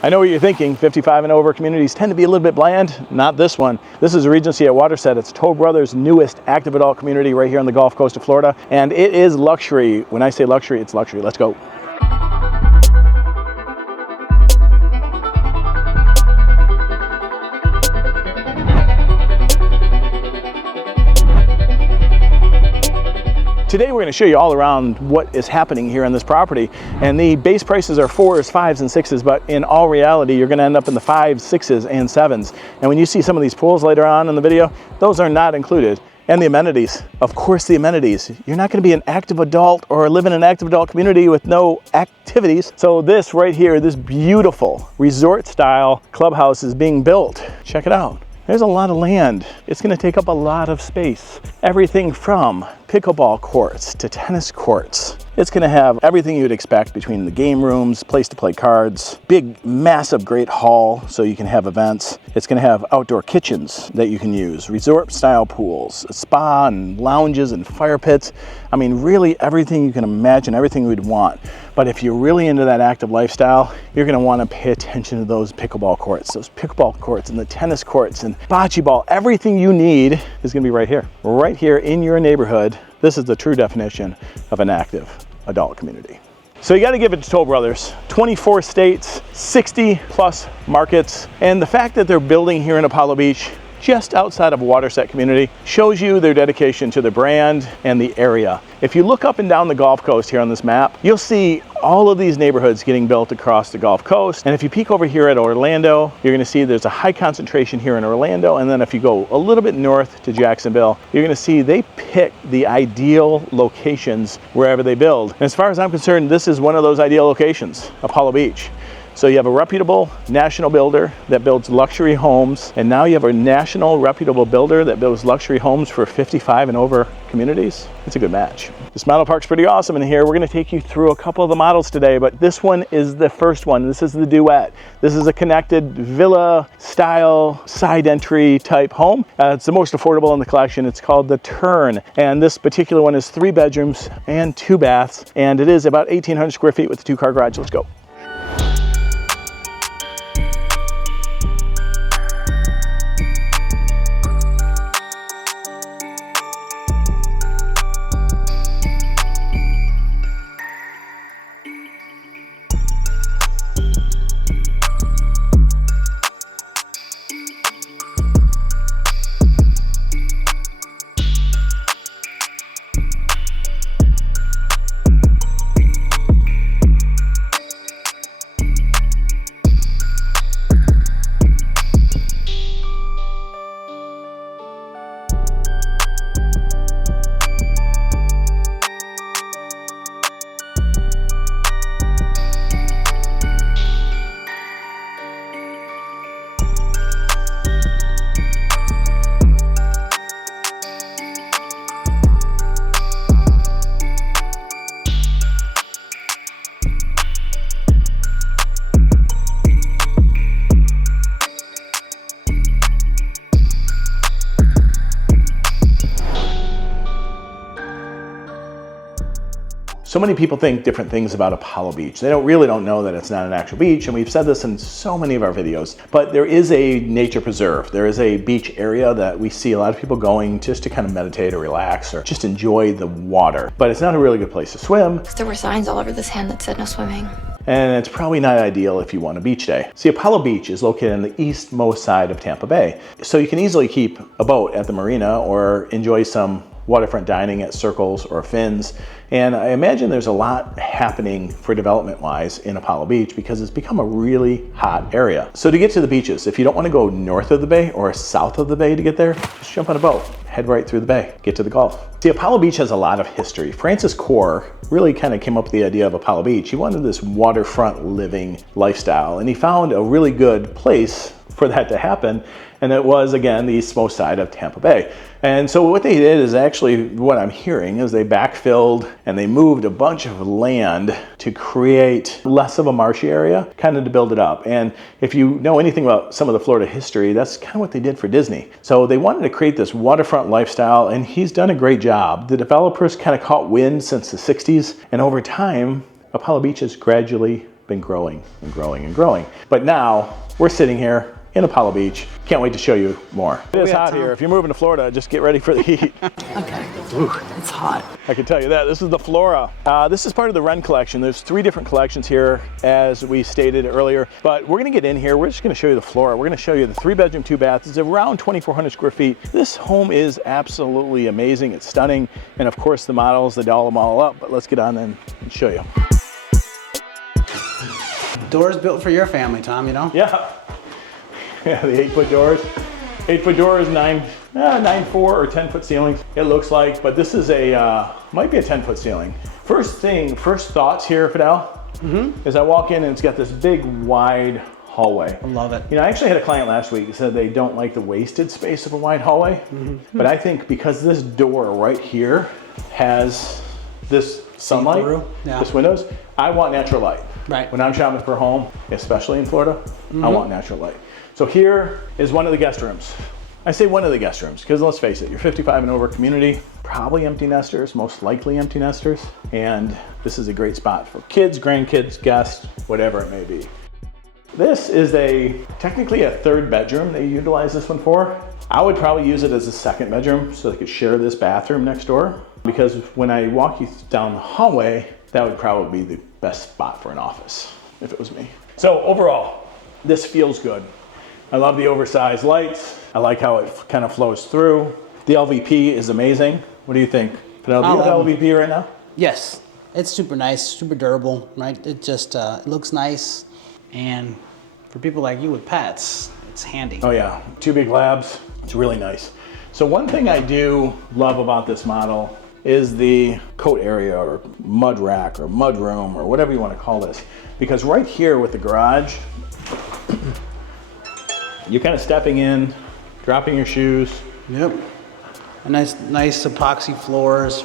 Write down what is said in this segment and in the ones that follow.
I know what you're thinking, 55 and over communities tend to be a little bit bland. Not this one. This is Regency at Waterset. It's Toll Brothers' newest active adult community right here on the Gulf Coast of Florida. And it is luxury. When I say luxury, it's luxury. Let's go. Today we're going to show you all around what is happening here on this property, and the base prices are 4s, 5s, and 6s, but in all reality you're going to end up in the 5s, 6s, and 7s. And when you see some of these pools later on in the video, those are not included. And the amenities, of course the amenities. You're not going to be an active adult or live in an active adult community with no activities. So this right here, this beautiful resort style clubhouse is being built. Check it out. There's a lot of land. It's going to take up a lot of space. Everything from pickleball courts to tennis courts. It's going to have everything you'd expect between the game rooms, place to play cards, big, massive, great hall so you can have events. It's going to have outdoor kitchens that you can use, resort style pools, a spa and lounges and fire pits. I mean, really everything you can imagine, everything we'd want. But if you're really into that active lifestyle, you're going to want to pay attention to those pickleball courts and the tennis courts and bocce ball. Everything you need is going to be right here in your neighborhood. This is the true definition of an active adult community. So you got to give it to Toll Brothers. 24 states, 60 plus markets, and the fact that they're building here in Apollo Beach, just outside of a Waterset community, shows you their dedication to the brand and the area. If you look up and down the Gulf Coast here on this map, you'll see all of these neighborhoods getting built across the Gulf Coast. And if you peek over here at Orlando, you're going to see there's a high concentration here in Orlando. And then if you go a little bit north to Jacksonville, you're going to see they pick the ideal locations wherever they build. And as far as I'm concerned, this is one of those ideal locations, Apollo Beach. So you have a reputable national builder that builds luxury homes, and now you have a national reputable builder that builds luxury homes for 55 and over communities. It's a good match. This model park's pretty awesome in here. We're going to take you through a couple of the models today, but this one is the first one. This is the Duet. This is a connected villa style side entry type home. It's the most affordable in the collection. It's called the Turn, and this particular one is 3 bedrooms and 2 baths, and it is about 1,800 square feet with a 2-car garage. Let's go. So many people think different things about Apollo Beach. They really don't know that it's not an actual beach, and we've said this in so many of our videos, but there is a nature preserve. There is a beach area that we see a lot of people going just to kind of meditate or relax or just enjoy the water, but it's not a really good place to swim. There were signs all over the sand that said no swimming. And it's probably not ideal if you want a beach day. See, Apollo Beach is located on the eastmost side of Tampa Bay, so you can easily keep a boat at the marina or enjoy some waterfront dining at Circles or Finn's. And I imagine there's a lot happening for development-wise in Apollo Beach because it's become a really hot area. So to get to the beaches, if you don't want to go north of the bay or south of the bay to get there, just jump on a boat, head right through the bay, get to the Gulf. See, Apollo Beach has a lot of history. Francis Core really kind of came up with the idea of Apollo Beach. He wanted this waterfront living lifestyle, and he found a really good place for that to happen. And it was, again, the eastmost side of Tampa Bay. And so what they did is actually, what I'm hearing is they backfilled and they moved a bunch of land to create less of a marshy area, kind of to build it up. And if you know anything about some of the Florida history, that's kind of what they did for Disney. So they wanted to create this waterfront lifestyle, and he's done a great job. The developers kind of caught wind since the 60s, and over time, Apollo Beach has gradually been growing and growing and growing. But now we're sitting here in Apollo Beach. Can't wait to show you more. It is hot here. If you're moving to Florida, just get ready for the heat. Okay. Ooh, it's hot. I can tell you that. This is the Flora. This is part of the Ren collection. There's 3 different collections here, as we stated earlier. But we're going to get in here. We're just going to show you the Flora. We're going to show you the 3-bedroom, 2-bath. It's around 2,400 square feet. This home is absolutely amazing. It's stunning. And of course, the models, they doll them all up. But let's get on and show you. Doors built for your family, Tom, you know? Yeah. Yeah, the 8-foot doors. 8-foot doors, 9.4 or 10-foot ceilings, it looks like, but this is might be a 10-foot ceiling. First thoughts here, Fidel, is I walk in and it's got this big, wide hallway. I love it. You know, I actually had a client last week who said they don't like the wasted space of a wide hallway, but I think because this door right here has this sunlight, this windows, I want natural light. Right. When I'm shopping for a home, especially in Florida, I want natural light. So here is one of the guest rooms. I say one of the guest rooms because let's face it, you're 55 and over community, probably empty nesters, most likely empty nesters. And this is a great spot for kids, grandkids, guests, whatever it may be. This is technically a 3rd bedroom they utilize this one for. I would probably use it as a 2nd bedroom so they could share this bathroom next door, because when I walk you down the hallway, that would probably be the best spot for an office if it was me. So overall, this feels good. I love the oversized lights. I like how it kind of flows through. The LVP is amazing. What do you think? Fidel, do you have LVP right now? Yes, it's super nice, super durable, right? It just it looks nice, and for people like you with pets, it's handy. Oh yeah, 2 big labs. It's really nice. So one thing I do love about this model is the coat area or mud rack or mud room or whatever you want to call this. Because right here with the garage, you're kind of stepping in, dropping your shoes. Yep. A nice epoxy floors,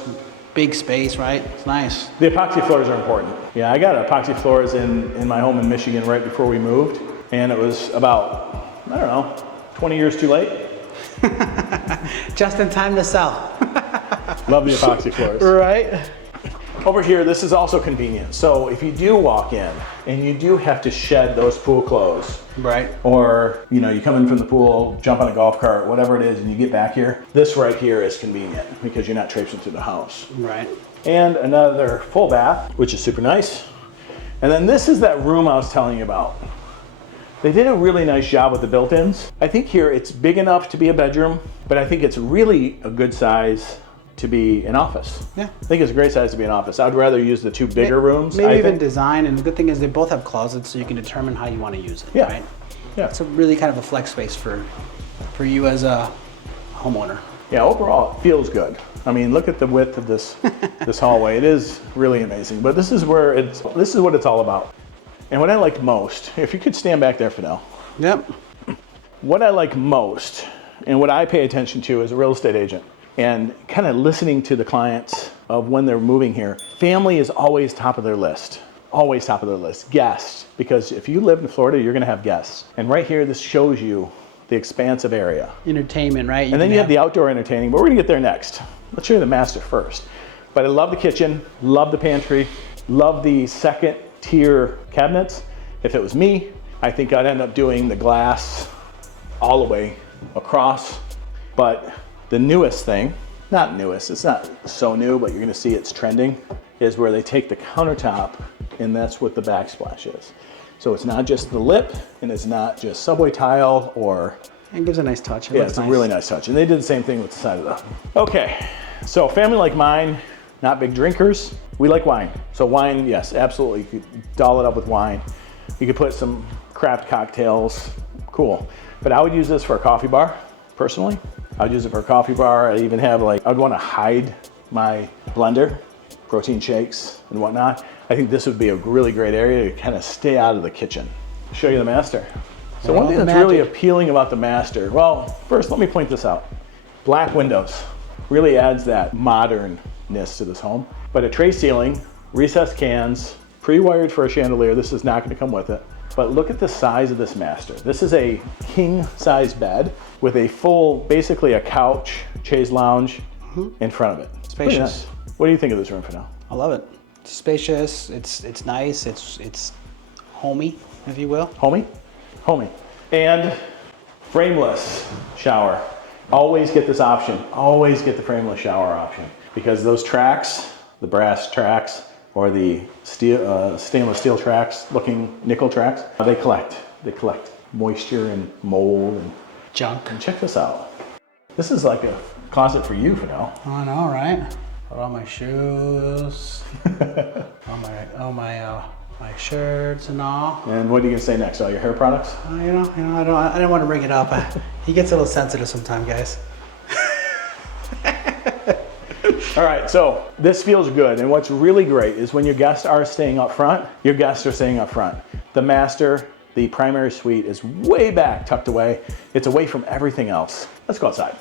big space, right? It's nice. The epoxy floors are important. Yeah, I got epoxy floors in my home in Michigan right before we moved, and it was about, I don't know, 20 years too late. Just in time to sell. Love the epoxy floors. Right. Over here, this is also convenient. So if you do walk in and you do have to shed those pool clothes, right, or you know, you come in from the pool, jump on a golf cart, whatever it is, and you get back here, this right here is convenient because you're not traipsing through the house. Right. And another full bath, which is super nice. And then this is that room I was telling you about. They did a really nice job with the built-ins. I think here it's big enough to be a bedroom, but I think it's really a good size to be an office. Yeah. I think it's a great size to be an office. I'd rather use the 2 bigger rooms. Maybe even design, and the good thing is they both have closets so you can determine how you want to use it, Yeah. right? Yeah. It's a really kind of a flex space for you as a homeowner. Yeah, overall it feels good. I mean, look at the width of this this hallway. It is really amazing. But this is what it's all about. And what I like most, if you could stand back there, Fidel. Yep. What I like most and what I pay attention to as a real estate agent, and kind of listening to the clients of when they're moving here, family is always top of their list. Always top of their list. Guests, because if you live in Florida, you're gonna have guests. And right here, this shows you the expansive area. Entertainment, right? And then you have the outdoor entertaining, but we're gonna get there next. Let's show you the master first. But I love the kitchen, love the pantry, love the 2nd tier cabinets. If it was me, I think I'd end up doing the glass all the way across. But the newest thing, not newest, it's not so new, but you're gonna see it's trending, is where they take the countertop and that's what the backsplash is. So it's not just the lip and it's not just subway tile or... It gives a nice touch. Yeah, it's a really nice touch. And they did the same thing with the side of the... Okay, so family like mine, not big drinkers, we like wine. So wine, yes, absolutely. You could doll it up with wine. You could put some craft cocktails, cool. But I would use this for a coffee bar, personally. I'd use it for a coffee bar. I even have I'd want to hide my blender, protein shakes and whatnot. I think this would be a really great area to kind of stay out of the kitchen. I'll show you the master. So one thing that's really appealing about the master, well, first let me point this out. Black windows really adds that modernness to this home. But a tray ceiling, recessed cans, pre-wired for a chandelier. This is not going to come with it. But look at the size of this master. This is a king size bed with a full, basically a couch, chaise lounge in front of it. Spacious. Nice. What do you think of this room for now? I love it. It's spacious. It's nice. It's homey, if you will. Homey? Homey. And frameless shower. Always get this option. Always get the frameless shower option, because those tracks, the brass tracks or the steel, stainless steel tracks, looking nickel tracks, they collect. They collect moisture and mold and Junk. And check this out. This is like a closet for you, Fidel. I know, right? Put all my shoes, my shirts and all. And what are you gonna say next? All your hair products? I didn't want to bring it up. He gets a little sensitive sometimes, guys. All right, so this feels good. And what's really great is when your guests are staying up front, your guests are staying up front. The master, the primary suite is way back, tucked away. It's away from everything else. Let's go outside.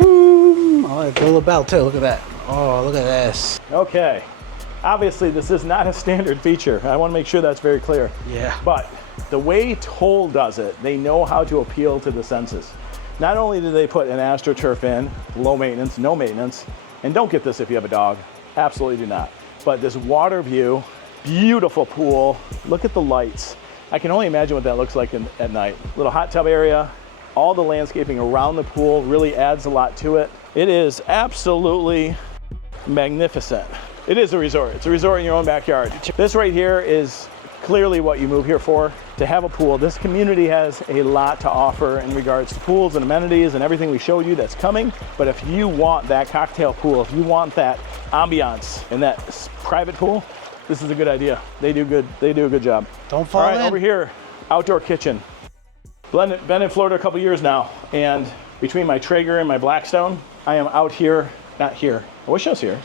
Oh, it's a little bell too. Look at that. Oh, look at this. Okay. Obviously, this is not a standard feature. I want to make sure that's very clear. Yeah. But the way Toll does it, they know how to appeal to the senses. Not only do they put an AstroTurf in, low maintenance, no maintenance, and don't get this if you have a dog. Absolutely do not. But this water view, beautiful pool. Look at the lights. I can only imagine what that looks like at night. Little hot tub area. All the landscaping around the pool really adds a lot to it. It is absolutely magnificent. It is a resort. It's a resort in your own backyard. This right here is clearly what you move here for, to have a pool. This community has a lot to offer in regards to pools and amenities and everything we showed you that's coming. But if you want that cocktail pool, if you want that ambiance in that private pool, this is a good idea. They do good. They do a good job. Don't fall in. All right, in. over here, outdoor kitchen. Been in Florida a couple years now, and between my Traeger and my Blackstone, I am out here, not here, I wish I was here.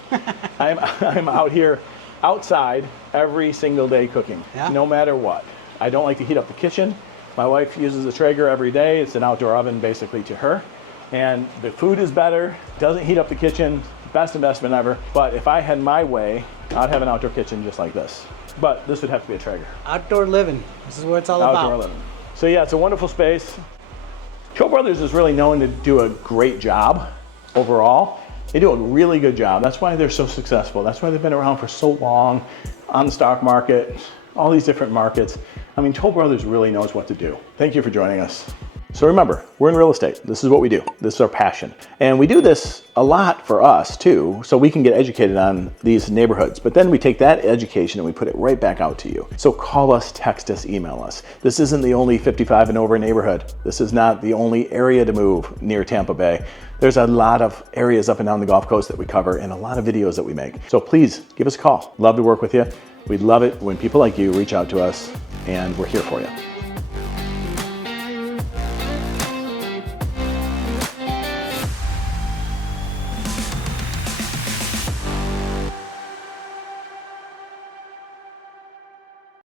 I'm out here outside every single day cooking, no matter what. I don't like to heat up the kitchen. My wife uses a Traeger every day. It's an outdoor oven basically to her. And the food is better, doesn't heat up the kitchen, best investment ever. But if I had my way, I'd have an outdoor kitchen just like this. But this would have to be a Traeger. Outdoor living, this is what it's all about. Outdoor living. So yeah, it's a wonderful space. Toll Brothers is really known to do a great job overall. They do a really good job. That's why they're so successful. That's why they've been around for so long on the stock market, all these different markets. I mean, Toll Brothers really knows what to do. Thank you for joining us. So remember, we're in real estate. This is what we do. This is our passion. And we do this a lot for us too, so we can get educated on these neighborhoods. But then we take that education and we put it right back out to you. So call us, text us, email us. This isn't the only 55 and over neighborhood. This is not the only area to move near Tampa Bay. There's a lot of areas up and down the Gulf Coast that we cover and a lot of videos that we make. So please give us a call. Love to work with you. We'd love it when people like you reach out to us, and we're here for you.